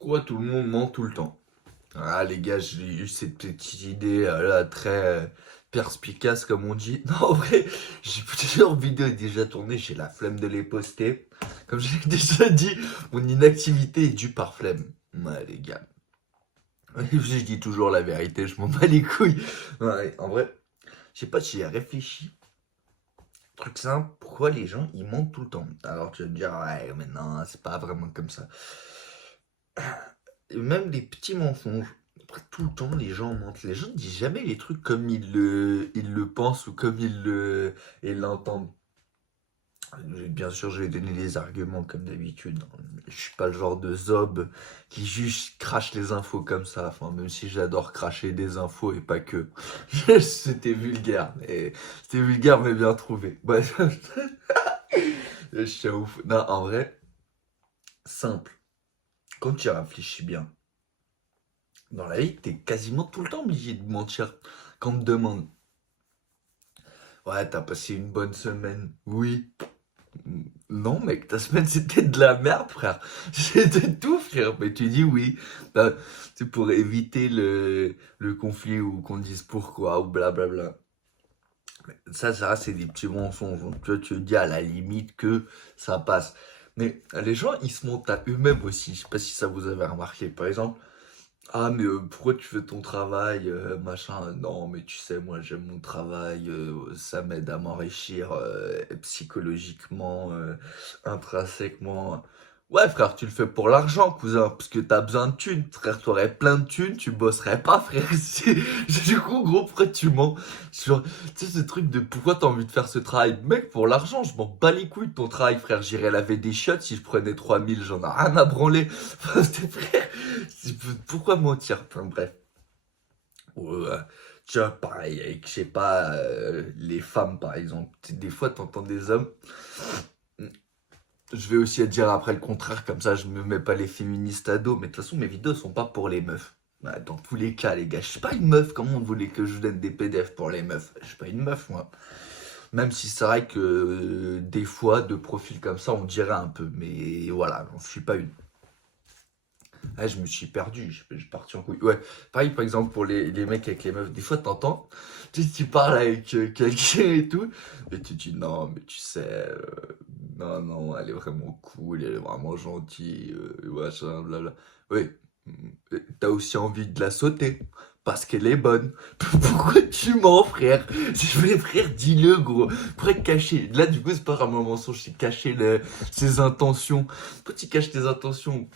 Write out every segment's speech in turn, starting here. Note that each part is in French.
Pourquoi tout le monde ment tout le temps? Ah les gars, j'ai eu cette petite idée là très perspicace comme on dit. Non, en vrai, j'ai plusieurs vidéos déjà tournées, j'ai la flemme de les poster. Comme j'ai déjà dit, mon inactivité est due par flemme. Ouais les gars. Je dis toujours la vérité, je m'en bats les couilles. Ouais, en vrai, je sais pas si j'y ai réfléchi. Truc simple, pourquoi les gens ils mentent tout le temps? Alors tu vas me dire, ouais, mais non, c'est pas vraiment comme ça. Et même les petits mensonges. Après, tout le temps, les gens mentent. Les gens ne disent jamais les trucs comme ils le pensent ou comme ils l'entendent. Bien sûr, je vais donner les arguments comme d'habitude. Je suis pas le genre de zob qui juste crache les infos comme ça. Enfin, même si j'adore cracher des infos et pas que. C'était vulgaire, mais bien trouvé. Ouais, je suis un ouf. Non, en vrai, simple. Quand tu réfléchis bien, dans la vie, t'es quasiment tout le temps obligé de mentir. Quand on te demande, ouais, t'as passé une bonne semaine. Oui. Non, mec, ta semaine c'était de la merde, frère. C'était tout, frère. Mais tu dis oui. Bah, c'est pour éviter le conflit ou qu'on dise pourquoi ou blablabla. Ça, c'est des petits mensonges. Donc, tu vois, tu dis à la limite que ça passe. Mais les gens, ils se mentent à eux-mêmes aussi. Je sais pas si ça vous avez remarqué. Par exemple, ah, mais pourquoi tu fais ton travail, machin? Non, mais tu sais, moi j'aime mon travail, ça m'aide à m'enrichir psychologiquement, intrinsèquement. Ouais, frère, tu le fais pour l'argent, cousin, parce que t'as besoin de thunes. Frère, t'aurais plein de thunes, tu bosserais pas, frère. Du coup, gros, pourquoi tu mens? Genre, tu sais, ce truc de pourquoi t'as envie de faire ce travail? Mec, pour l'argent, je m'en bats les couilles de ton travail, frère. J'irais laver des chiottes si je prenais 3000, j'en ai rien à branler. Enfin, frère. Pourquoi mentir? Enfin bref. Ouais, tu vois, pareil, avec, je sais pas, les femmes par exemple. Des fois, t'entends des hommes. Je vais aussi dire après le contraire, comme ça je me mets pas les féministes à dos. Mais de toute façon, mes vidéos sont pas pour les meufs. Ouais, dans tous les cas, les gars, je suis pas une meuf. Comment vous voulez que je vous donne des PDF pour les meufs? Je suis pas une meuf, moi. Même si c'est vrai que des fois, de profils comme ça, on dirait un peu. Mais voilà, je suis pas une. Ah, je me suis perdu, je suis parti en couille. Ouais, pareil par exemple pour les mecs avec les meufs, des fois t'entends, tu parles avec quelqu'un et tout, et tu dis non, mais tu sais, non, non, elle est vraiment cool, elle est vraiment gentille, machin, blabla. Oui, t'as aussi envie de la sauter, parce qu'elle est bonne. Pourquoi tu mens, frère? Je vais, frère, dis-le, gros. Pourquoi cacher? Là, du coup, c'est pas vraiment un mensonge, c'est cacher ses intentions. Pourquoi tu caches tes intentions?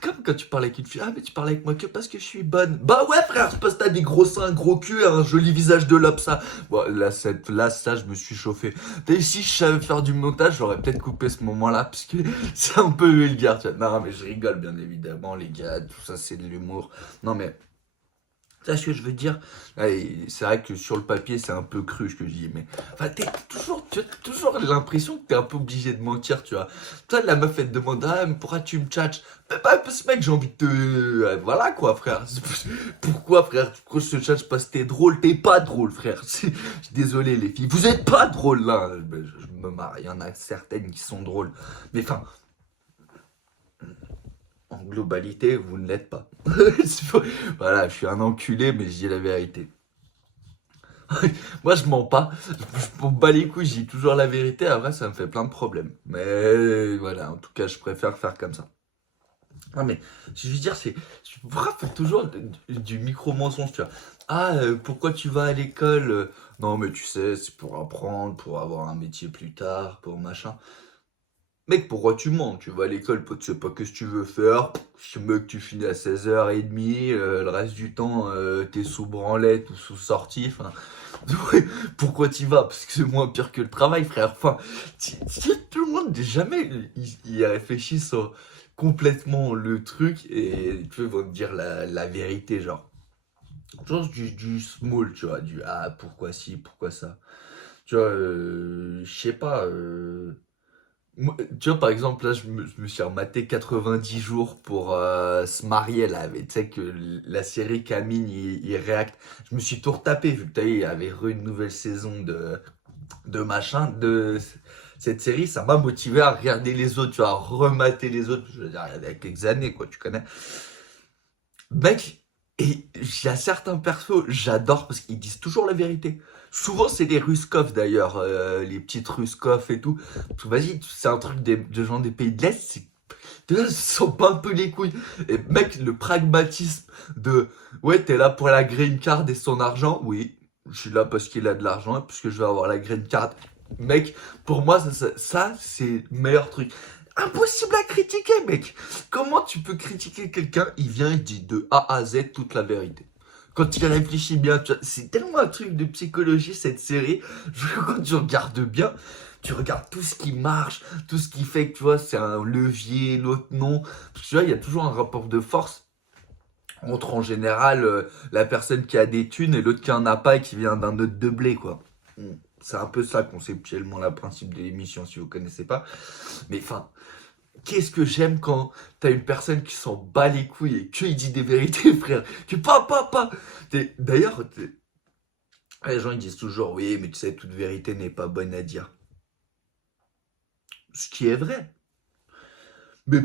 Comme quand tu parles avec une fille. Ah, mais tu parles avec moi que parce que je suis bonne. Bah ouais, frère, c'est parce que t'as des gros seins, un gros cul, un joli visage de lobe, ça. Bon, là, ça, je me suis chauffé. Et si je savais faire du montage, j'aurais peut-être coupé ce moment-là, parce que c'est un peu vulgaire, tu vois. Non, mais je rigole, bien évidemment, les gars. Tout ça, c'est de l'humour. Non, mais tu vois ce que je veux dire? Ouais, c'est vrai que sur le papier, c'est un peu cru ce que je dis, mais enfin, tu as toujours l'impression que t'es un peu obligé de mentir, tu vois. Toi, la meuf, elle te demande, ah, mais pourquoi tu me tchatches? Mais bah, ce mec, j'ai envie de te. Voilà quoi, frère. Pourquoi, frère? Pourquoi je te tchatche parce que t'es drôle? T'es pas drôle, frère. Je suis désolé, les filles. Vous êtes pas drôles là. Je me marre. Il y en a certaines qui sont drôles. Mais enfin, en globalité, vous ne l'êtes pas. Voilà, je suis un enculé, mais je dis la vérité. Moi, je mens pas. Je m'en bats les couilles, je dis toujours la vérité. Après, ça me fait plein de problèmes. Mais voilà, en tout cas, je préfère faire comme ça. Non, mais ce que je veux dire, c'est. Pourquoi faire toujours du micro-mensonge, tu vois? Ah, pourquoi tu vas à l'école? Non, mais tu sais, c'est pour apprendre, pour avoir un métier plus tard, pour machin. Mec, pourquoi tu mens? Tu vas à l'école, tu sais pas ce que tu veux faire. Je mec, tu finis à 16h30, le reste du temps, t'es sous branlette ou sous sortie. Enfin, ouais, pourquoi t'y vas? Parce que c'est moins pire que le travail, frère. Enfin, tout le monde, jamais, il réfléchit sur complètement le truc et tu vois, ils vont te dire la vérité, genre du small, tu vois, du ah, pourquoi ci, pourquoi ça. Tu vois, je sais pas. Tu vois, par exemple, là, je me suis rematé 90 jours pour se marier, là, avec, tu sais, que la série Camille, il réacte. Je me suis tout retapé, vu que, t'as vu, il y avait une nouvelle saison de machin, cette série, ça m'a motivé à regarder les autres, tu vois, à remater les autres. Je veux dire, avec quelques années, quoi, tu connais. Mec, et il y a certains persos, j'adore parce qu'ils disent toujours la vérité. Souvent, c'est des Ruskov d'ailleurs, les petites Ruskov et tout. Parce que vas-y, c'est un truc de gens des pays de l'Est, c'est ils s'en bat un peu les couilles. Et mec, le pragmatisme de ouais, t'es là pour la green card et son argent. Oui, je suis là parce qu'il a de l'argent et parce que je vais avoir la green card. Mec, pour moi, ça, c'est le meilleur truc. Impossible à critiquer, mec. Comment tu peux critiquer quelqu'un? Il vient, il dit de A à Z toute la vérité. Quand il réfléchit bien, c'est tellement un truc de psychologie cette série. Quand tu regardes bien, tu regardes tout ce qui marche, tout ce qui fait que tu vois, c'est un levier, l'autre non. Parce que tu vois, il y a toujours un rapport de force entre en général la personne qui a des thunes et l'autre qui en a pas et qui vient d'un autre de blé, quoi. C'est un peu ça conceptuellement le principe de l'émission si vous connaissez pas. Mais enfin, qu'est-ce que j'aime quand t'as une personne qui s'en bat les couilles et qu'il dit des vérités, frère. Que pas. D'ailleurs, les gens ils disent toujours, oui, mais tu sais, toute vérité n'est pas bonne à dire. Ce qui est vrai. Mais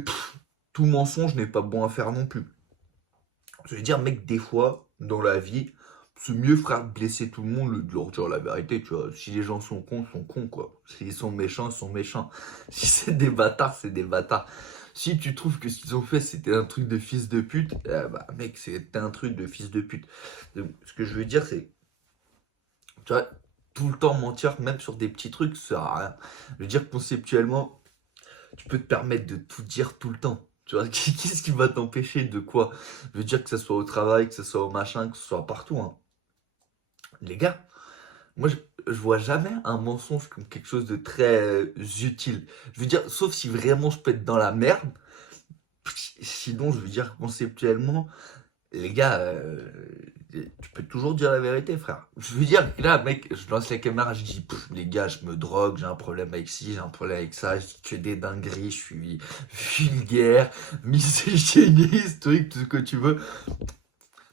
tout mensonge n'est pas bon à faire non plus. Je veux dire, mec, des fois, dans la vie, c'est mieux, frère, de blesser tout le monde, de leur dire la vérité, tu vois. Si les gens sont cons, quoi. S'ils sont méchants, ils sont méchants. Si c'est des bâtards, c'est des bâtards. Si tu trouves que ce qu'ils ont fait, c'était un truc de fils de pute, bah, mec, c'était un truc de fils de pute. Donc, ce que je veux dire, c'est, tu vois, tout le temps mentir, même sur des petits trucs, ça sert à rien. Je veux dire, conceptuellement, tu peux te permettre de tout dire tout le temps. Tu vois, qu'est-ce qui va t'empêcher de quoi? Je veux dire que ce soit au travail, que ce soit au machin, que ce soit partout, hein. Les gars, moi je vois jamais un mensonge comme quelque chose de très utile. Je veux dire, sauf si vraiment je peux être dans la merde. Sinon, je veux dire conceptuellement, les gars, tu peux toujours dire la vérité, frère. Je veux dire, là, mec, je lance la caméra, je dis, les gars, je me drogue, j'ai un problème avec ci, j'ai un problème avec ça, je dis que des dingueries, je suis vulgaire, misogynie, truc, tout ce que tu veux.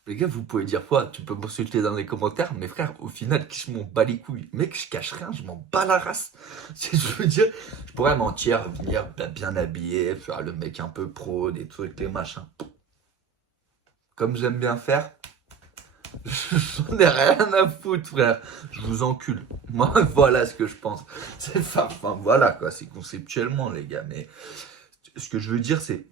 Les gars, vous pouvez dire quoi? Tu peux m'insulter dans les commentaires, mais frère, au final, je m'en bats les couilles. Mec, je cache rien, je m'en bats la race. Je veux dire, je pourrais mentir, venir bien habillé, faire le mec un peu pro, des trucs, les machins. Comme j'aime bien faire, j'en ai rien à foutre, frère. Je vous encule. Moi, voilà ce que je pense. C'est ça, enfin, voilà, quoi. C'est conceptuellement, les gars. Mais ce que je veux dire, c'est,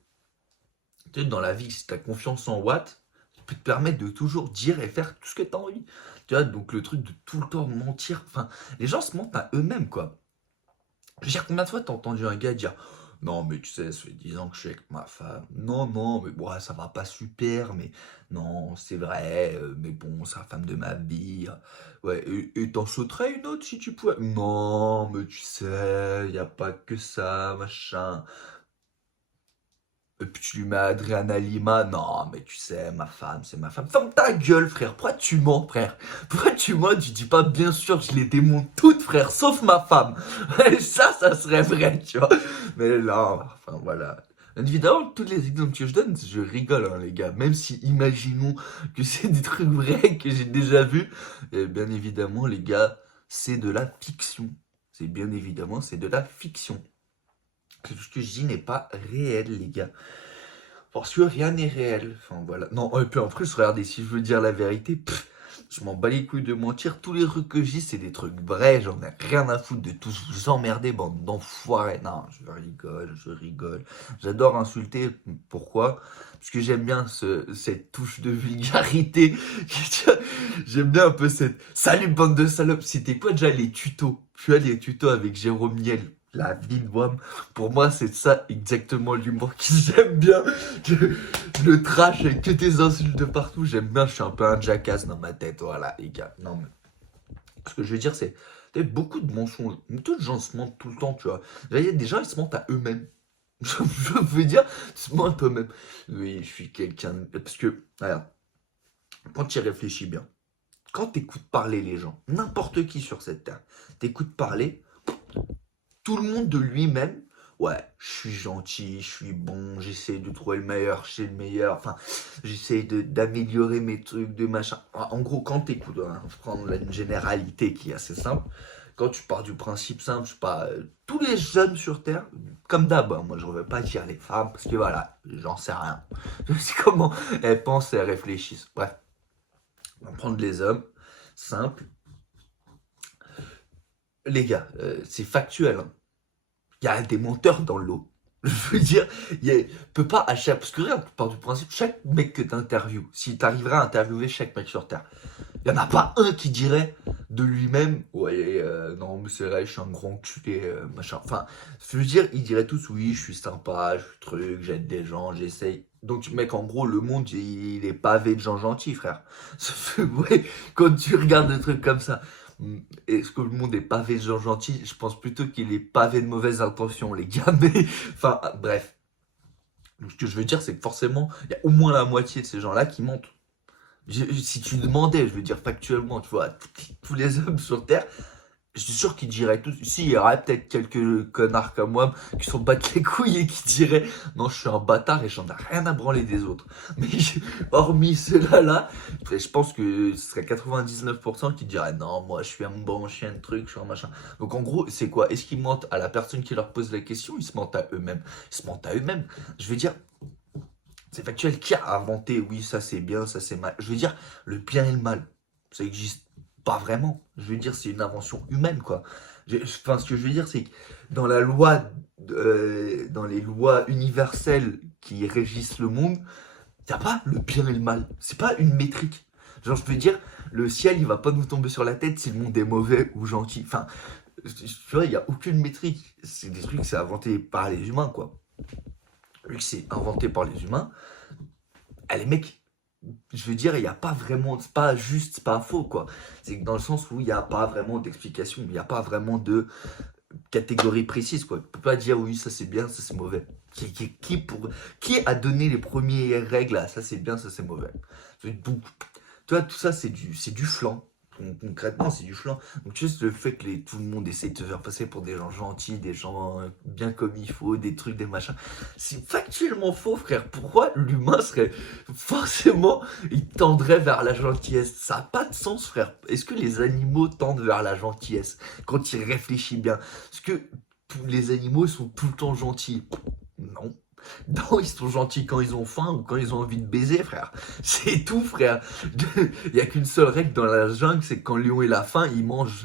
tu sais, dans la vie, si t'as confiance en Watt, ça peut te permettre de toujours dire et faire tout ce que t'as envie. Tu vois, donc le truc de tout le temps mentir. Enfin, les gens se mentent à eux-mêmes, quoi. Je veux dire, combien de fois t'as entendu un gars dire non, mais tu sais, ça fait 10 ans que je suis avec ma femme. Non, mais bon, ça va pas super, mais non, c'est vrai, mais bon, c'est la femme de ma vie. Ouais, et t'en sauterais une autre si tu pouvais? Non, mais tu sais, y a pas que ça, machin. Et puis tu lui mets Adriana Lima, non, mais tu sais, ma femme, c'est ma femme. Ferme ta gueule, frère. Pourquoi tu mens, frère? Pourquoi tu mens? Tu dis pas, bien sûr, je les démonte toutes, frère, sauf ma femme. Ça serait vrai, tu vois. Mais là, enfin, voilà. Bien évidemment, tous les exemples que je donne, je rigole, hein, les gars. Même si, imaginons que c'est des trucs vrais que j'ai déjà vus, bien évidemment, les gars, c'est de la fiction. C'est bien évidemment, c'est de la fiction. Tout ce que je dis n'est pas réel, les gars. Parce que rien n'est réel. Enfin, voilà. Non, et puis en plus, regardez, si je veux dire la vérité, je m'en bats les couilles de mentir. Tous les trucs que je dis, c'est des trucs vrais. J'en ai rien à foutre de tous vous emmerder, bande d'enfoirés. Non, je rigole. J'adore insulter. Pourquoi? Parce que j'aime bien cette touche de vulgarité. J'aime bien un peu cette... Salut, bande de salopes. C'était quoi déjà les tutos? Tu vois, les tutos avec Jérôme Niel. La ville, Wam. Pour moi, c'est ça exactement l'humour que j'aime bien. Le trash avec que des insultes de partout, j'aime bien. Je suis un peu un jackass dans ma tête. Voilà, les gars. Non, mais ce que je veux dire, c'est qu'il y a beaucoup de mensonges. Tous les gens se mentent tout le temps, tu vois. Il y a des gens, ils se mentent à eux-mêmes. Je veux dire, ils se mentent à eux-mêmes. Oui, je suis quelqu'un. Parce que, regarde, quand tu y réfléchis bien, quand t'écoutes parler les gens, n'importe qui sur cette terre, t'écoutes parler. Tout le monde de lui-même, ouais, je suis gentil, je suis bon, j'essaie de trouver le meilleur chez le meilleur, enfin, j'essaie d'améliorer mes trucs, de machin. En gros, quand t'écoutes, hein, prendre une généralité qui est assez simple, quand tu pars du principe simple, je sais pas, tous les jeunes sur Terre, comme d'hab, hein, moi je ne veux pas dire les femmes, parce que voilà, j'en sais rien. Je sais comment elles pensent et elles réfléchissent. Bref, on va prendre les hommes, simples. Les gars, c'est factuel, hein. Il y a des menteurs dans l'eau. Je veux dire, peut pas à chaque. Parce que regarde, tu pars du principe, chaque mec que tu interviews, si tu arriverais à interviewer chaque mec sur Terre, il n'y en a pas un qui dirait de lui-même, ouais, non, mais c'est vrai, je suis un grand culé, machin. Enfin, je veux dire, ils diraient tous, oui, je suis sympa, je suis truc, j'aide des gens, j'essaye. Donc, mec, en gros, le monde, il est pavé de gens gentils, frère. Ouais, quand tu regardes des trucs comme ça, est-ce que le monde est pavé de gens gentils? Je pense plutôt qu'il est pavé de mauvaises intentions, les gars. Mais, enfin, bref. Donc, ce que je veux dire, c'est que forcément, il y a au moins la moitié de ces gens-là qui mentent. Si tu demandais, je veux dire factuellement, tu vois, à tous les hommes sur Terre, je suis sûr qu'ils diraient tous. Si, il y aurait peut-être quelques connards comme moi qui s'en battent les couilles et qui diraient non, je suis un bâtard et j'en ai rien à branler des autres. Mais hormis ceux-là, je pense que ce serait 99% qui diraient non, moi je suis un bon chien de truc, je suis un machin. Donc en gros, c'est quoi? Est-ce qu'ils mentent à la personne qui leur pose la question? Ils se mentent à eux-mêmes. Ils se mentent à eux-mêmes. Je veux dire, c'est factuel. Qui a inventé, oui, ça c'est bien, ça c'est mal. Je veux dire, le bien et le mal, ça existe pas vraiment. Je veux dire, c'est une invention humaine, quoi. Enfin, ce que je veux dire, c'est que dans la loi, dans les lois universelles qui régissent le monde, y a pas le bien et le mal. C'est pas une métrique. Genre, je veux dire, le ciel, il va pas nous tomber sur la tête si le monde est mauvais ou gentil. Enfin, tu vois, il y a aucune métrique. C'est des trucs, c'est inventé par les humains, quoi. Vu que c'est inventé par les humains, les mecs, je veux dire, il n'y a pas vraiment, c'est pas juste, c'est pas faux, quoi. C'est que dans le sens où il n'y a pas vraiment d'explication, il n'y a pas vraiment de catégorie précise, quoi. Tu peux pas dire oui, ça c'est bien, ça c'est mauvais. Qui a donné les premières règles à ça c'est bien, ça c'est mauvais? Donc, tu vois, tout ça c'est du flan. Concrètement, c'est du flan. Donc, juste le fait que tout le monde essaie de te faire passer pour des gens gentils, des gens bien comme il faut, des trucs, des machins, c'est factuellement faux, frère. Pourquoi l'humain serait forcément, il tendrait vers la gentillesse? Ça n'a pas de sens, frère. Est-ce que les animaux tendent vers la gentillesse quand ils réfléchissent bien? Est-ce que tous les animaux sont tout le temps gentils? Non. Non, ils sont gentils quand ils ont faim ou quand ils ont envie de baiser, frère. C'est tout, frère. Il n'y a qu'une seule règle dans la jungle, c'est que quand le lion il a faim, il mange.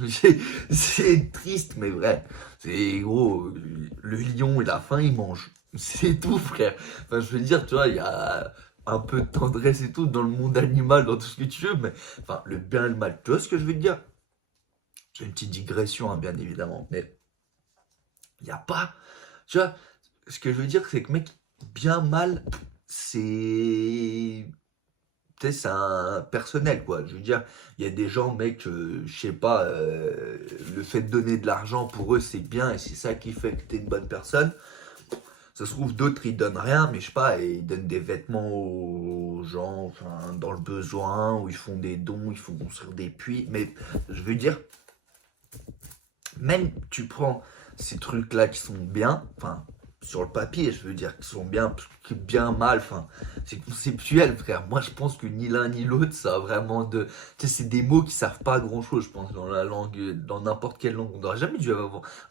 C'est triste, mais vrai. C'est gros, le lion il a faim, il mange. C'est tout, frère. Enfin, je veux dire, tu vois, il y a un peu de tendresse et tout dans le monde animal, dans tout ce que tu veux, mais enfin, le bien et le mal. Tu vois ce que je veux te dire? C'est une petite digression, hein, bien évidemment, mais il n'y a pas. Tu vois, ce que je veux dire, c'est que, mec, bien mal, c'est. Tu sais, c'est un personnel, quoi. Je veux dire, il y a des gens, mec, je sais pas, le fait de donner de l'argent pour eux, c'est bien et c'est ça qui fait que t'es une bonne personne. Ça se trouve, d'autres, ils donnent rien, mais je sais pas, et ils donnent des vêtements aux gens, enfin, dans le besoin, ou ils font des dons, ils font construire des puits. Mais je veux dire, même tu prends ces trucs-là qui sont bien, enfin, sur le papier, je veux dire, qui sont bien, bien mal, enfin, c'est conceptuel, frère. Moi, je pense que ni l'un ni l'autre, ça a vraiment de. Tu sais, c'est des mots qui servent pas à grand-chose, je pense, dans la langue, dans n'importe quelle langue. On n'aurait jamais dû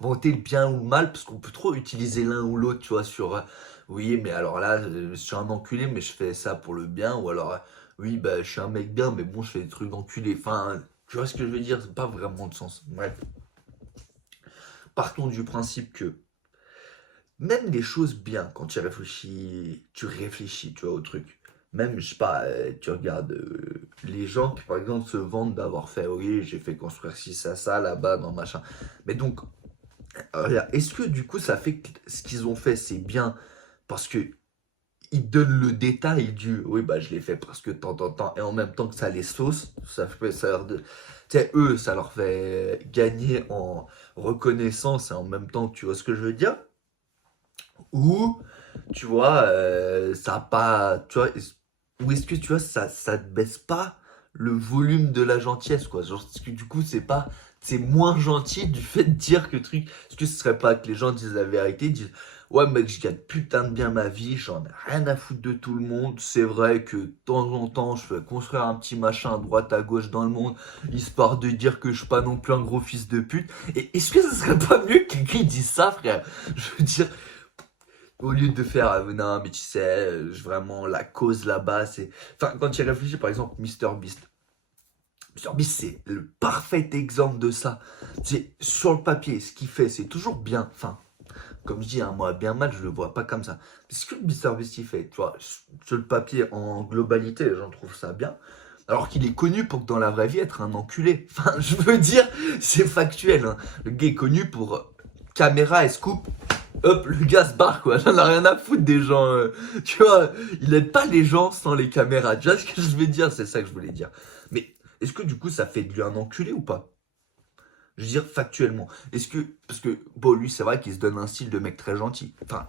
inventer le bien ou le mal, parce qu'on peut trop utiliser l'un ou l'autre, tu vois, sur. Oui, mais alors là, je suis un enculé, mais je fais ça pour le bien, ou alors, oui, bah, je suis un mec bien, mais bon, je fais des trucs d'enculé. Enfin, tu vois ce que je veux dire, c'est pas vraiment de sens. Bref. Partons du principe que même des choses bien, quand tu réfléchis, tu vois, au truc. Même, je sais pas, tu regardes les gens qui, par exemple, se vantent d'avoir fait, oui, j'ai fait construire ci, ça, là-bas, dans machin. Mais donc, regarde, est-ce que du coup, ça fait que ce qu'ils ont fait, c'est bien parce que ils donnent le détail du, oui, bah, je l'ai fait parce que tant, et en même temps que ça les sauce, ça leur, tu sais, eux, ça leur fait gagner en reconnaissance et en même temps, tu vois ce que je veux dire? Ou, tu vois, ça a pas, tu vois, ou est-ce que tu vois, ça ne baisse pas le volume de la gentillesse, quoi. Genre, parce que du coup, c'est moins gentil du fait de dire que truc. Est-ce que ce serait pas que les gens disent la vérité, disent, Ouais, mec, je gagne putain de bien ma vie, j'en ai rien à foutre de tout le monde. C'est vrai que de temps en temps, je fais construire un petit machin à droite, à gauche dans le monde, histoire de dire que je suis pas non plus un gros fils de pute. Et est-ce que ce serait pas mieux que quelqu'un dise ça, frère? Je veux dire, au lieu de faire, non, mais tu sais, vraiment, la cause là-bas, c'est. Enfin, quand tu y réfléchis, par exemple, MrBeast. MrBeast, c'est le parfait exemple de ça. C'est sur le papier, ce qu'il fait, c'est toujours bien. Enfin, comme je dis, hein, moi, bien mal, je le vois pas comme ça. Mais ce que le MrBeast il fait, tu vois, sur le papier, en globalité, j'en trouve ça bien. Alors qu'il est connu pour, dans la vraie vie, être un enculé. Enfin, je veux dire, c'est factuel. Hein. Le gars est connu pour caméra et scoop. Hop, le gars se barre, quoi. J'en ai rien à foutre des gens. Tu vois, il aide pas les gens sans les caméras. Tu vois ce que je veux dire? C'est ça que je voulais dire. Mais est-ce que du coup, ça fait de lui un enculé ou pas? Je veux dire, factuellement. Est-ce que. Parce que, bon, lui, c'est vrai qu'il se donne un style de mec très gentil. Enfin,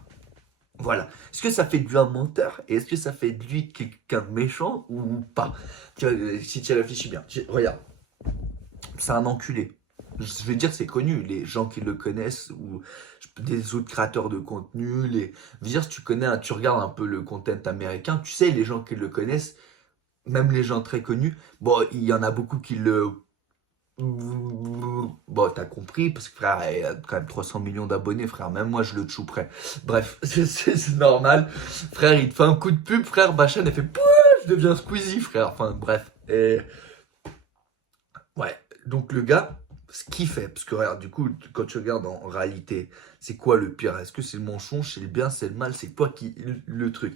voilà. Est-ce que ça fait de lui un menteur? Et est-ce que ça fait de lui quelqu'un de méchant ou pas? Tu vois, si tu y réfléchis bien. Regarde, c'est un enculé. Je vais dire, c'est connu. Les gens qui le connaissent ou des autres créateurs de contenu. Je veux dire, si tu connais, tu regardes un peu le content américain, tu sais, les gens qui le connaissent, même les gens très connus, bon, il y en a beaucoup qui le. Bon, t'as compris, parce que frère, il a quand même 300 millions d'abonnés, frère. Même moi, je le chouperais. Bref, c'est normal. Frère, il te fait un coup de pub, frère. Ma chaîne, elle fait pouah, je deviens Squeezie, frère. Enfin, bref. Et ouais, donc le gars, ce qu'il fait, parce que regarde, du coup, quand tu regardes en réalité, c'est quoi le pire? Est-ce que c'est le mensonge, c'est le bien, c'est le mal, c'est quoi qui le truc?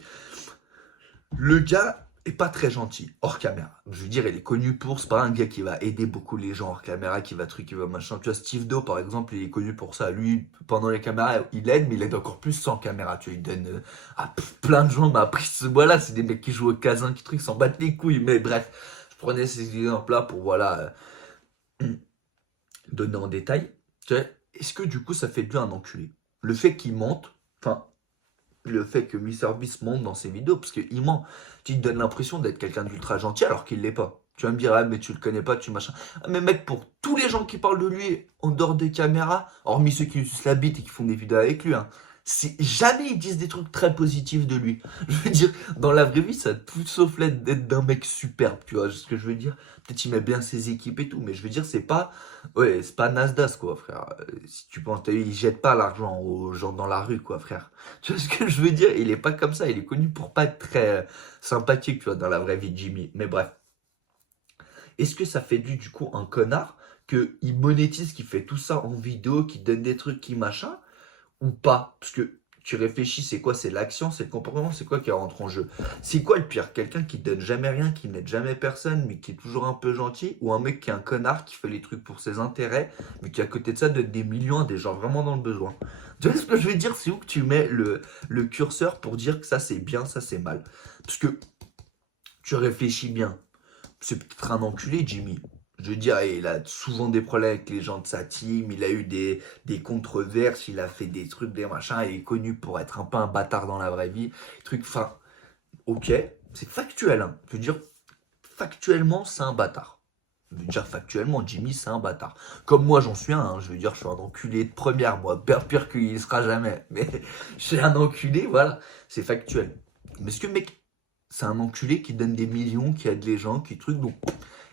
Le gars est pas très gentil hors caméra. Je veux dire, il est connu pour, c'est pas un gars qui va aider beaucoup les gens hors caméra, qui va truc, qui va machin. Tu vois, Steve Do, par exemple, il est connu pour ça. Lui, pendant les caméras, il aide, mais il aide encore plus sans caméra. Tu vois, il donne à plein de gens. Mais après, voilà, c'est des mecs qui jouent au casin, qui truc, s'en battent les couilles. Mais bref, je prenais ces exemples-là pour, voilà, donner en détail. Tu vois, est-ce que du coup, ça fait de lui un enculé? Le fait qu'il mente, enfin, le fait que MrBeast mente dans ses vidéos, parce qu'il ment, tu te donnes l'impression d'être quelqu'un d'ultra gentil alors qu'il l'est pas. Tu vas me dire, ah, mais tu le connais pas, tu machin. Ah, mais mec, pour tous les gens qui parlent de lui en dehors des caméras, hormis ceux qui lui sucent la bite et qui font des vidéos avec lui, hein, jamais ils disent des trucs très positifs de lui. Je veux dire, dans la vraie vie, ça a tout sauf l'aide d'être d'un mec superbe, tu vois ce que je veux dire. Peut-être il met bien ses équipes et tout, mais je veux dire, c'est pas, ouais, c'est pas Nasdaq, quoi, frère. Si tu penses, il jette pas l'argent aux gens dans la rue, quoi, frère. Tu vois ce que je veux dire? Il est pas comme ça. Il est connu pour pas être très sympathique, tu vois, dans la vraie vie de Jimmy. Mais bref. Est-ce que ça fait de lui, du coup, un connard qu'il monétise, qu'il fait tout ça en vidéo, qu'il donne des trucs, qui machin, ou pas? Parce que tu réfléchis, c'est quoi? C'est l'action, c'est le comportement, c'est quoi qui rentre en jeu? C'est quoi le pire? Quelqu'un qui donne jamais rien, qui n'aide jamais personne, mais qui est toujours un peu gentil, ou un mec qui est un connard, qui fait les trucs pour ses intérêts, mais qui à côté de ça donne des millions à des gens vraiment dans le besoin? Tu vois ce que je veux dire? C'est où que tu mets le curseur pour dire que ça c'est bien, ça c'est mal? Parce que tu réfléchis bien. C'est peut-être un enculé, Jimmy. Je veux dire, il a souvent des problèmes avec les gens de sa team, il a eu des controverses, il a fait des trucs, des machins, il est connu pour être un peu un bâtard dans la vraie vie. Truc, enfin, ok, c'est factuel, hein. Je veux dire, factuellement, c'est un bâtard. Je veux dire, factuellement, Jimmy, c'est un bâtard. Comme moi, j'en suis un, hein. Je veux dire, je suis un enculé de première, moi, pire qu'il sera jamais. Mais je suis un enculé, voilà, c'est factuel. Mais est-ce que, mec, c'est un enculé qui donne des millions, qui aide les gens, qui truc, donc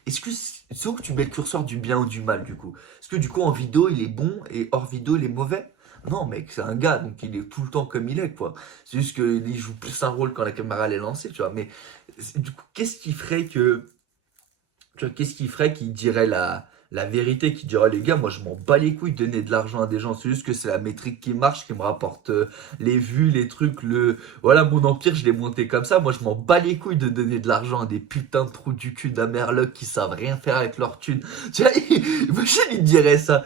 est-ce que c'est où que tu mets le curseur du bien ou du mal du coup? Est-ce que du coup en vidéo il est bon et hors vidéo il est mauvais? Non mec, c'est un gars donc il est tout le temps comme il est quoi. C'est juste qu'il joue plus un rôle quand la caméra elle est lancée, tu vois. Mais du coup, qu'est-ce qui ferait que. Tu vois, qu'est-ce qui ferait qu'il dirait la vérité, qu'il dirait les gars, moi je m'en bats les couilles de donner de l'argent à des gens, c'est juste que c'est la métrique qui marche, qui me rapporte les vues, les trucs, voilà, mon empire, je l'ai monté comme ça, moi je m'en bats les couilles de donner de l'argent à des putains de trous du cul d'Amerloc qui savent rien faire avec leur thune. Tu vois, imagine, il dirait ça.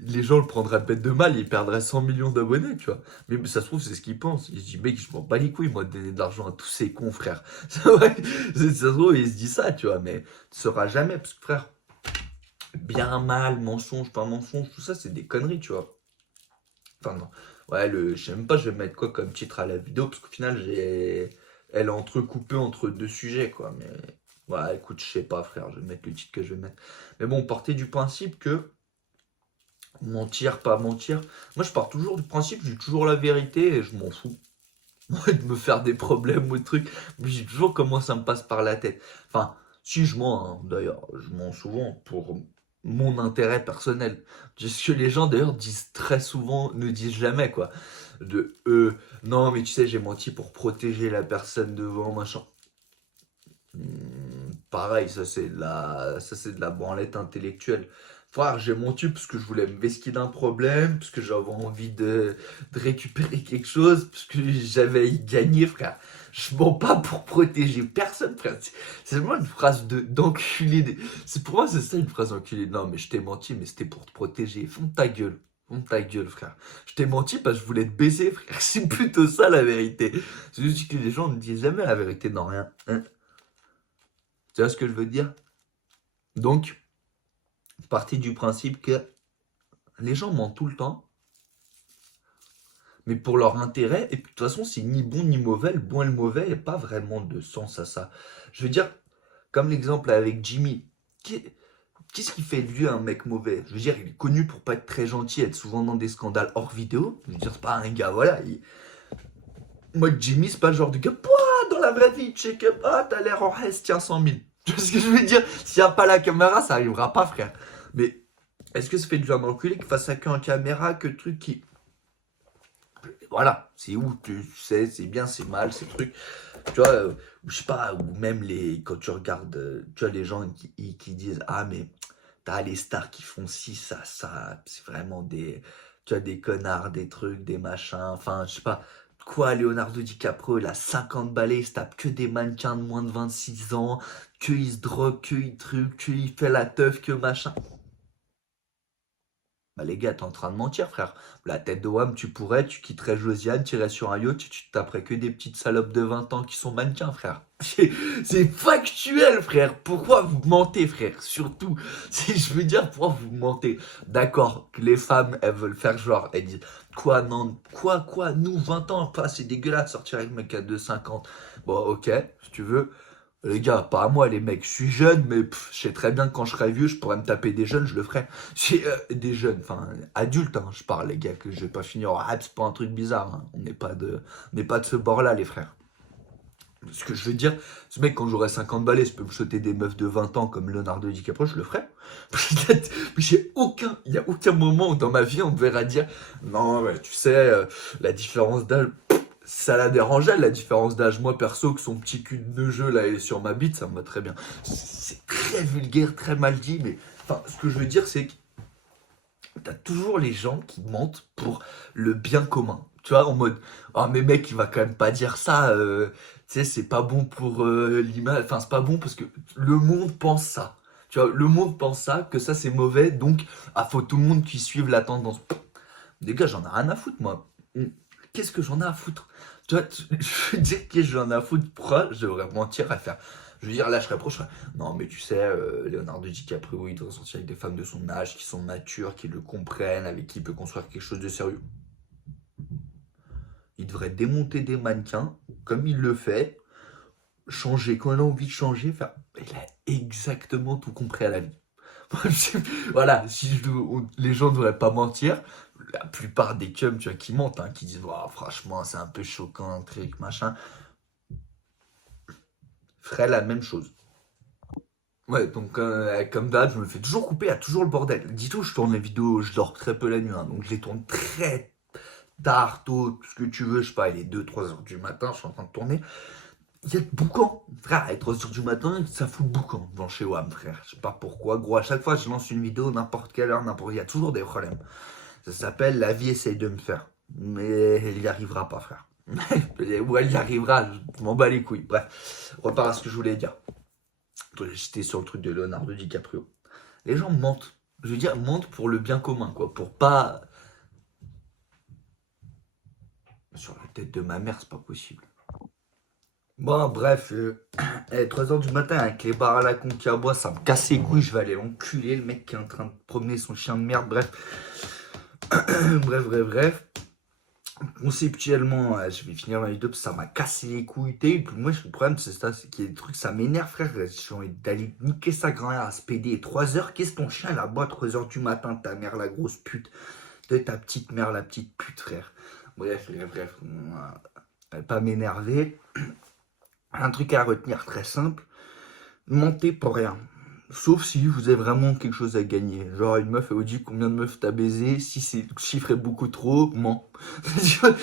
Les gens le prendraient bête de mal, ils perdraient 100 millions d'abonnés, tu vois. Mais ça se trouve, c'est ce qu'ils pensent. Ils se disent, mec, je m'en bats les couilles, moi, de donner de l'argent à tous ces cons, frère. Ça, ouais, ça se trouve, ils se disent ça, tu vois. Mais tu sauras jamais, parce que, frère, bien, mal, mensonge, pas mensonge, tout ça, c'est des conneries, tu vois. Enfin, non. Ouais, je sais même pas, je vais mettre quoi comme titre à la vidéo, parce qu'au final, elle est entrecoupée entre deux sujets, quoi. Mais, ouais, écoute, je sais pas, frère, je vais mettre le titre que je vais mettre. Mais bon, partez du principe que Mentir, pas mentir. Moi, je pars toujours du principe, j'ai toujours la vérité et je m'en fous. De me faire des problèmes ou des trucs. Mais j'ai toujours comment ça me passe par la tête. Enfin, si je mens, hein, d'ailleurs, je mens souvent pour mon intérêt personnel. C'est ce que les gens d'ailleurs disent très souvent, ne disent jamais quoi. De non mais tu sais j'ai menti pour protéger la personne devant machin. Pareil, ça c'est de la branlette intellectuelle. Frère, j'ai menti parce que je voulais me vesquer d'un problème, parce que j'avais envie de récupérer quelque chose, parce que j'avais à y gagner, frère. Je mens pas pour protéger personne, frère. C'est vraiment une phrase d'enculé. C'est pour moi, c'est ça une phrase d'enculé. Non, mais je t'ai menti, mais c'était pour te protéger. Fonde ta gueule. Fonde ta gueule, frère. Je t'ai menti parce que je voulais te baiser, frère. C'est plutôt ça la vérité. C'est juste que les gens ne disent jamais la vérité dans rien. Hein. Tu vois ce que je veux dire? Donc, partie du principe que les gens mentent tout le temps, mais pour leur intérêt, et puis de toute façon, c'est ni bon ni mauvais. Le bon et le mauvais, il n'y a pas vraiment de sens à ça. Je veux dire, comme l'exemple avec Jimmy, qu'est-ce qui fait de lui un mec mauvais? Je veux dire, il est connu pour pas être très gentil, être souvent dans des scandales hors vidéo. Je veux dire, c'est pas un gars, voilà. Moi, Jimmy, c'est pas le genre de gars, pouah, dans la vraie vie, check up, ah, t'as l'air en reste, tiens 100 000. Tu vois ce que je veux dire? S'il n'y a pas la caméra, ça arrivera pas, frère. Mais est-ce que ça fait de lui un enculé qu'il fasse ça qu'en caméra, que truc qui. Voilà, c'est où tu sais, c'est bien, c'est mal, ces trucs. Tu vois, je sais pas, ou même quand tu regardes, tu vois, les gens qui disent, ah, mais t'as les stars qui font ci, ça, c'est vraiment tu vois, des connards, des trucs, des machins, enfin, je sais pas. Quoi, Leonardo DiCaprio, il a 50 balais, il se tape que des mannequins de moins de 26 ans, qu'il se drogue, qu'il truc, qu'il fait la teuf, que machin. Bah les gars, t'es en train de mentir, frère. La tête de Wham, tu pourrais, tu quitterais Josiane, tu irais sur un yacht, tu te taperais que des petites salopes de 20 ans qui sont mannequins, frère. C'est factuel, frère. Pourquoi vous mentez, frère? Surtout, je veux dire, pourquoi vous mentez? D'accord, que les femmes, elles veulent faire genre, elles disent, quoi, non, quoi, nous, 20 ans, pas, c'est dégueulasse, sortir avec un mec de 50. Bon, ok, si tu veux. Les gars, pas à moi les mecs, je suis jeune, mais je sais très bien que quand je serai vieux, je pourrais me taper des jeunes, je le ferai. Des jeunes, enfin adultes, hein, je parle les gars, que je vais pas finir en rap, c'est pas un truc bizarre, hein. On n'est pas de ce bord-là les frères. Ce que je veux dire, ce mec quand j'aurai 50 balais, je peux me sauter des meufs de 20 ans comme Leonardo DiCaprio, je le ferai. Il y a aucun moment où dans ma vie on me verra dire, non, ouais, tu sais, la différence d'âge, ça la dérangeait, la différence d'âge. Moi, perso, que son petit cul de neugeux, là, est sur ma bite, ça me va très bien. C'est très vulgaire, très mal dit, mais... Enfin, ce que je veux dire, c'est que t'as toujours les gens qui mentent pour le bien commun. Tu vois, en mode, oh, mais mec, il va quand même pas dire ça, tu sais, c'est pas bon pour l'image, enfin, c'est pas bon parce que le monde pense ça. Tu vois, le monde pense ça, que ça c'est mauvais, donc, ah, faut tout le monde qui suive la tendance. Les gars, j'en ai rien à foutre, moi. Qu'est-ce que j'en ai à foutre? Tu vois, je veux dire, qu'est-ce que j'en ai à foutre? Pourquoi je devrais mentir à faire? Je veux dire, là, je serais proche. Non, mais tu sais, Leonardo DiCaprio, il doit sortir avec des femmes de son âge, qui sont matures, qui le comprennent, avec qui il peut construire quelque chose de sérieux. Il devrait démonter des mannequins, comme il le fait, changer quand il a envie de changer, faire. Il a exactement tout compris à la vie. Voilà, si les gens ne devraient pas mentir, la plupart des cums, tu vois, qui mentent, hein, qui disent, oh, franchement, c'est un peu choquant, un truc, machin, feraient la même chose. Ouais, donc comme d'hab, je me fais toujours couper, il y a toujours le bordel. Dis-toi, je tourne les vidéos, je dors très peu la nuit, hein, donc je les tourne très tard, tôt, tout ce que tu veux, je sais pas, il est 2-3 heures du matin, je suis en train de tourner. Il y a le boucan, frère, à 3 heures du matin, ça fout le boucan devant chez WAM, frère. Je sais pas pourquoi, gros, à chaque fois je lance une vidéo, n'importe quelle heure, il y a toujours des problèmes. Ça s'appelle La vie essaye de me faire. Mais elle y arrivera pas, frère. Ou elle y arrivera, je m'en bats les couilles. Bref, repars à ce que je voulais dire. J'étais sur le truc de Leonardo DiCaprio. Les gens mentent. Je veux dire, mentent pour le bien commun, quoi. Pour pas. Sur la tête de ma mère, c'est pas possible. Bon, bref, 3 heures du matin avec les barres à la con qui aboient, ça me casse les couilles. Je vais aller l'enculer, le mec qui est en train de promener son chien de merde. Bref. Bref. conceptuellement, je vais finir ma vidéo parce que ça m'a cassé les couilles. Et puis moi, le problème, c'est ça, c'est qu'il y a des trucs, ça m'énerve, frère. J'ai envie d'aller niquer sa grand-mère à se péder. 3 heures, qu'est-ce que ton chien là-bas, 3 heures du matin, ta mère, la grosse pute. Ta petite mère, la petite pute, frère. Bref, pas m'énerver. Un truc à retenir très simple, mentez pour rien. Sauf si vous avez vraiment quelque chose à gagner. Genre une meuf, elle vous dit combien de meufs t'as baisé. Si c'est chiffré beaucoup trop, mens. Genre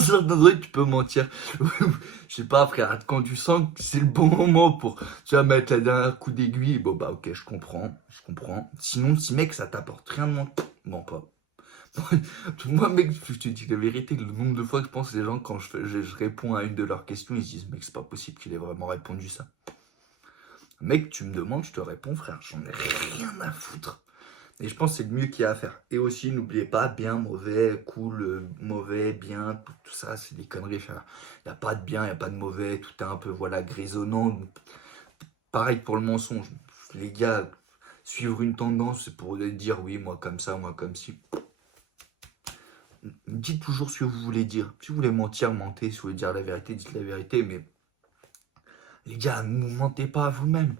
certains trucs, tu peux mentir. Je sais pas, frère, quand tu sens que c'est le bon moment pour, tu vas mettre la dernière coup d'aiguille, bon bah ok, je comprends. Sinon, si mec, ça t'apporte rien de mentir, mens pas. Moi, mec, je te dis la vérité, le nombre de fois que je pense que les gens, quand je réponds à une de leurs questions, ils se disent, mec, c'est pas possible qu'il ait vraiment répondu ça. Mec, tu me demandes, je te réponds, frère, j'en ai rien à foutre. Et je pense que c'est le mieux qu'il y a à faire. Et aussi, n'oubliez pas, bien, mauvais, cool, mauvais, bien, tout ça, c'est des conneries, frère. Il n'y a pas de bien, il n'y a pas de mauvais, tout est un peu, voilà, grisonnant. Pareil pour le mensonge. Les gars, suivre une tendance, c'est pour dire, oui, moi comme ça, moi comme ci. Dites toujours ce que vous voulez dire. Si vous voulez mentir, mentez. Si vous voulez dire la vérité, dites la vérité. Mais les gars, ne mentez pas à vous-même.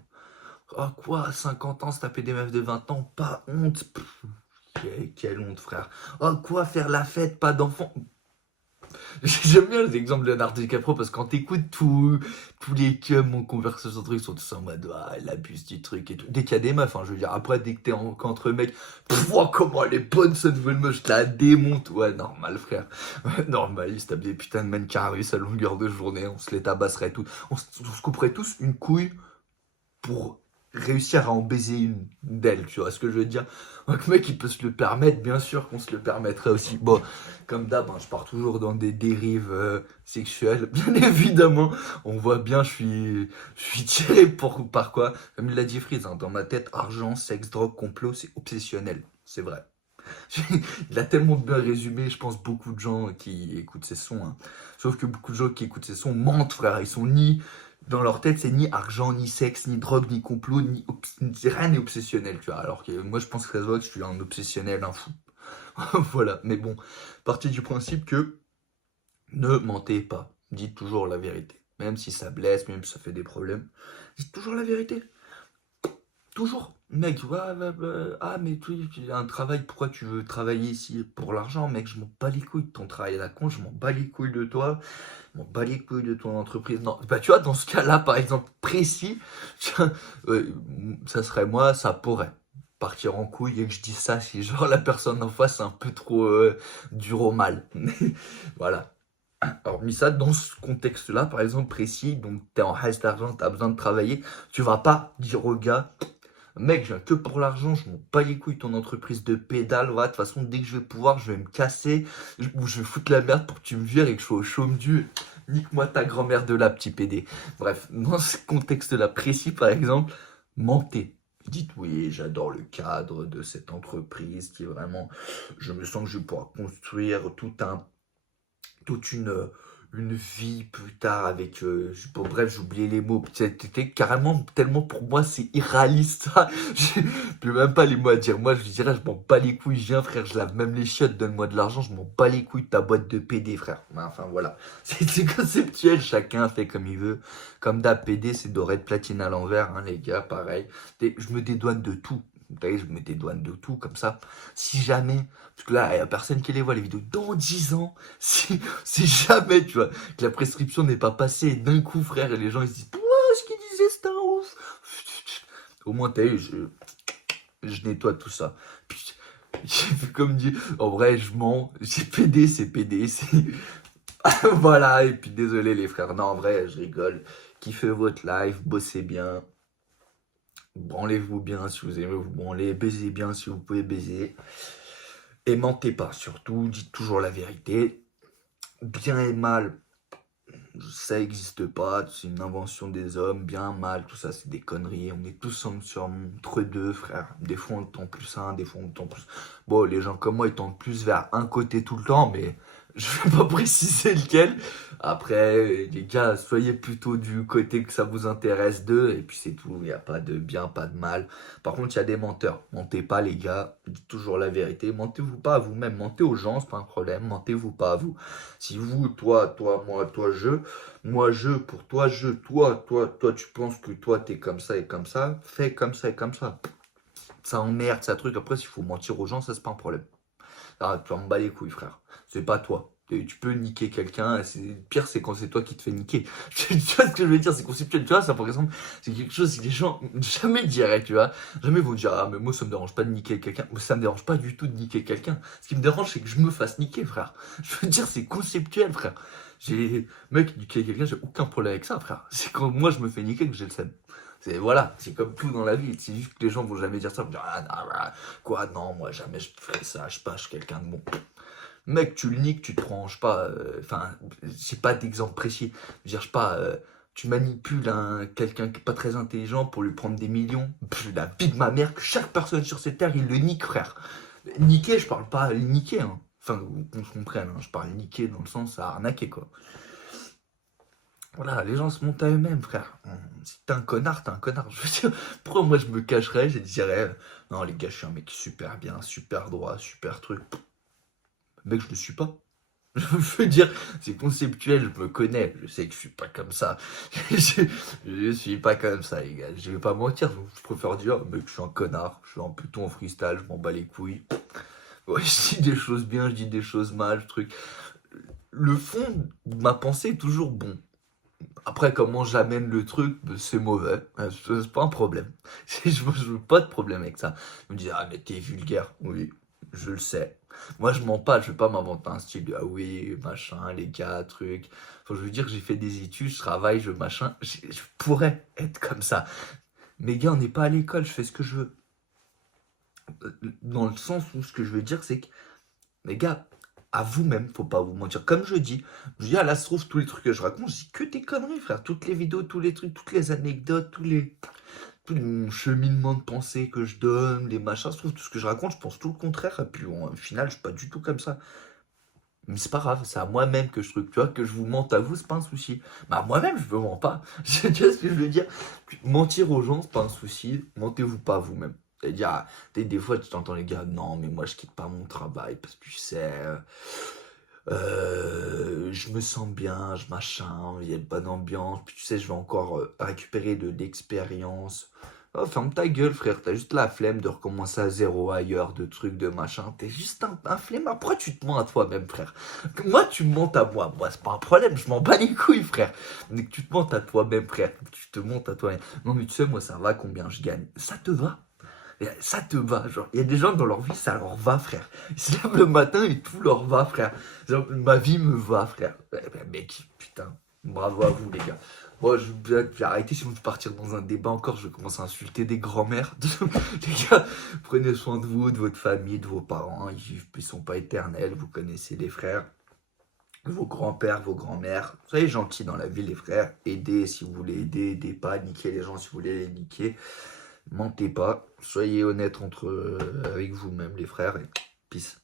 Oh quoi, à 50 ans, se taper des meufs de 20 ans, pas honte. Quelle honte, frère. Oh quoi, faire la fête, pas d'enfant. J'aime bien les exemples de Leonardo DiCaprio parce que quand t'écoutes tous les cums en conversation, trucs sont tous en mode ah, elle abuse du truc et tout. Dès qu'il y a des meufs, hein, je veux dire, après, dès que t'es qu'entre mecs, oh, comment elle est bonne cette nouvelle meuf, je la démonte. Ouais, normal, frère. Ouais, normal, il se tape des putains de mannequins russes à longueur de journée, on se les tabasserait tous. On se couperait tous une couille pour réussir à en baiser une d'elle, tu vois ce que je veux dire. Donc mec, il peut se le permettre, bien sûr qu'on se le permettrait aussi. Bon, comme d'hab, hein, je pars toujours dans des dérives sexuelles, bien évidemment. On voit bien, je suis tiré par quoi. Comme il l'a dit Freeze, hein, dans ma tête, argent, sexe, drogue, complot, c'est obsessionnel. C'est vrai. Il a tellement bien résumé, je pense, beaucoup de gens qui écoutent ses sons. Hein. Sauf que beaucoup de gens qui écoutent ses sons mentent, frère. Ils sont ni dans leur tête, c'est ni argent, ni sexe, ni drogue, ni complot, rien n'est obsessionnel, tu vois. Alors que moi, je pense que ça se voit que je suis un obsessionnel, un fou. Voilà. Mais bon, partie du principe que ne mentez pas. Dites toujours la vérité. Même si ça blesse, même si ça fait des problèmes. Dites toujours la vérité. Toujours. Mec, ah, mais tu as un travail, pourquoi tu veux travailler ici? Pour l'argent, mec, je m'en bats les couilles de ton travail à la con, je m'en bats les couilles de toi, je m'en bats les couilles de ton entreprise. Non, bah tu vois, dans ce cas-là, par exemple, précis, ça serait moi, ça pourrait partir en couille et que je dise ça si genre la personne en face est un peu trop dur au mal. Voilà. Alors, mis ça dans ce contexte-là, par exemple, précis, donc t'es en reste d'argent, t'as besoin de travailler, tu vas pas dire au gars, mec, je viens que pour l'argent, je m'en bats les couilles ton entreprise de pédale, voilà, de toute façon, dès que je vais pouvoir, je vais me casser, ou je vais foutre la merde pour que tu me vires et que je sois au chaume du, nique-moi ta grand-mère de là, petit PD. Bref, dans ce contexte-là précis, par exemple, mentez. Dites oui, j'adore le cadre de cette entreprise qui est vraiment, je me sens que je vais pouvoir construire toute une vie plus tard avec bon, bref, j'ai oublié les mots, c'était carrément tellement pour moi c'est irréaliste ça. Je peux même pas les mots à dire. Moi je lui dirais je m'en bats les couilles, viens frère, je lave même les chiottes, donne-moi de l'argent, je m'en bats les couilles de ta boîte de PD frère. Enfin voilà, c'est conceptuel, chacun fait comme il veut. Comme d'hab, PD c'est doré de platine à l'envers, hein, les gars, pareil. Je me dédouane de tout. Vous voyez, je me dédouane de tout comme ça. Si jamais, parce que là, il n'y a personne qui les voit les vidéos, dans 10 ans, si jamais, tu vois, que la prescription n'est pas passée d'un coup, frère, et les gens ils se disent, ouais, ce qu'il disait, c'est un ouf. Au moins, t'as vu, je nettoie tout ça. Puis, j'ai fait comme dit, en vrai, je mens, c'est PD, c'est. Voilà, et puis désolé les frères, non, en vrai, je rigole. Kiffez votre live, bossez bien. Branlez-vous bien si vous aimez vous branler, baisez bien si vous pouvez baiser. Et mentez pas, surtout, dites toujours la vérité. Bien et mal, ça n'existe pas, c'est une invention des hommes, bien, mal, tout ça c'est des conneries. On est tous entre deux, frère. Des fois on tend plus un, des fois on tend plus. Bon, les gens comme moi ils tendent plus vers un côté tout le temps, mais Je vais pas préciser lequel. Après, les gars, soyez plutôt du côté que ça vous intéresse d'eux, et puis c'est tout. Il n'y a pas de bien, pas de mal. Par contre, il y a des menteurs. Mentez pas, les gars. Dites toujours la vérité. Mentez-vous pas à vous-même. Mentez aux gens, c'est pas un problème. Mentez-vous pas à vous. Si vous, toi, moi, moi, pour toi, toi, tu penses que toi, t'es comme ça et comme ça, fais comme ça et comme ça. Ça emmerde, ça truc. Après, s'il faut mentir aux gens, ça, c'est pas un problème. Ah, tu en bats les couilles, frère. C'est pas toi. Tu peux niquer quelqu'un. Le pire, c'est quand c'est toi qui te fais niquer. Tu vois ce que je veux dire? C'est conceptuel. Tu vois, ça, par exemple, c'est quelque chose que les gens jamais diraient, tu vois. Jamais vont dire, ah, mais moi, ça me dérange pas de niquer quelqu'un. Moi, ça me dérange pas du tout de niquer quelqu'un. Ce qui me dérange, c'est que je me fasse niquer, frère. Je veux dire, c'est conceptuel, frère. Mec, niquer quelqu'un, j'ai aucun problème avec ça, frère. C'est quand moi, je me fais niquer que j'ai le seum. Voilà, c'est comme tout dans la vie. C'est juste que les gens vont jamais dire ça. Vont dire, ah, non, quoi, non, moi, jamais je ferais ça. Je sais pas, je suis quelqu'un de bon. Mec, tu le niques, tu te prends, je sais pas, enfin, j'ai pas d'exemple précis. Je veux dire, je sais pas, tu manipules quelqu'un qui est pas très intelligent pour lui prendre des millions. La vie de ma mère, que chaque personne sur cette terre, il le nique, frère. Niquer, je parle pas niquer, hein. Enfin, qu'on se comprenne, hein. Je parle niquer dans le sens à arnaquer, quoi. Voilà, les gens se montent à eux-mêmes, frère. Si t'es un connard, t'es un connard. Je veux dire, pourquoi moi je me cacherais, je dirais, non, les gars, je suis un mec super bien, super droit, super truc. Mec, je le suis pas. Je veux dire, c'est conceptuel, je me connais, je sais que je suis pas comme ça. Je suis pas comme ça, les gars. Je vais pas mentir, je préfère dire, mec, je suis un connard, je suis un plutôt en freestyle, je m'en bats les couilles. Ouais, je dis des choses bien, je dis des choses mal, truc. Le fond de ma pensée est toujours bon. Après, comment j'amène le truc, c'est mauvais. C'est pas un problème. Je veux pas de problème avec ça. Je me dis, ah, mais t'es vulgaire. Oui, je le sais. Moi, je mens pas, je vais pas m'inventer un style de, ah oui, machin, les gars, truc. Enfin, je veux dire que j'ai fait des études, je travaille, je machin. Je pourrais être comme ça. Mais gars, on n'est pas à l'école, je fais ce que je veux. Dans le sens où ce que je veux dire, c'est que les gars, à vous-même, faut pas vous mentir. Comme je dis à la trouve tous les trucs que je raconte, je dis que des conneries, frère. Toutes les vidéos, tous les trucs, toutes les anecdotes, tous les mon cheminement de pensée que je donne, les machins, je trouve tout ce que je raconte, je pense tout le contraire. Et puis au final, je suis pas du tout comme ça. Mais c'est pas grave, c'est à moi-même que je truc, tu vois, que je vous mente à vous, c'est pas un souci. Mais à moi-même, je me mens pas. Tu vois ce que je veux dire? Mentir aux gens, c'est pas un souci. Mentez-vous pas à vous-même. C'est-à-dire, des fois, tu t'entends les gars, non, mais moi, je quitte pas mon travail parce que tu sais, je me sens bien, je machin, il y a une bonne ambiance, puis tu sais, je vais encore récupérer de l'expérience. Oh, ferme ta gueule, frère, t'as juste la flemme de recommencer à zéro ailleurs, de trucs, de machin. T'es juste un flemmard. Pourquoi tu te mens à toi-même, frère? Moi, tu me mens à moi. Moi, c'est pas un problème, je m'en bats les couilles, frère. Mais que tu te mens à toi-même, frère. Que tu te mens à toi-même. Non, mais tu sais, moi, ça va combien je gagne. Ça te va? Ça te va, genre, il y a des gens dans leur vie, ça leur va, frère. Ils se lèvent le matin et tout leur va, frère. Genre, ma vie me va, frère. Mec, putain, bravo à vous, les gars. Moi, je vais arrêter, sinon je vais partir dans un débat encore, je vais commencer à insulter des grands-mères. Les gars, prenez soin de vous, de votre famille, de vos parents. Ils sont pas éternels, vous connaissez les frères, vos grands-pères, vos grands-mères. Soyez gentils dans la vie, les frères. Aidez si vous voulez aider, aidez pas, niquez les gens si vous voulez les niquer. Mentez pas, soyez honnête avec vous-même, les frères, et peace.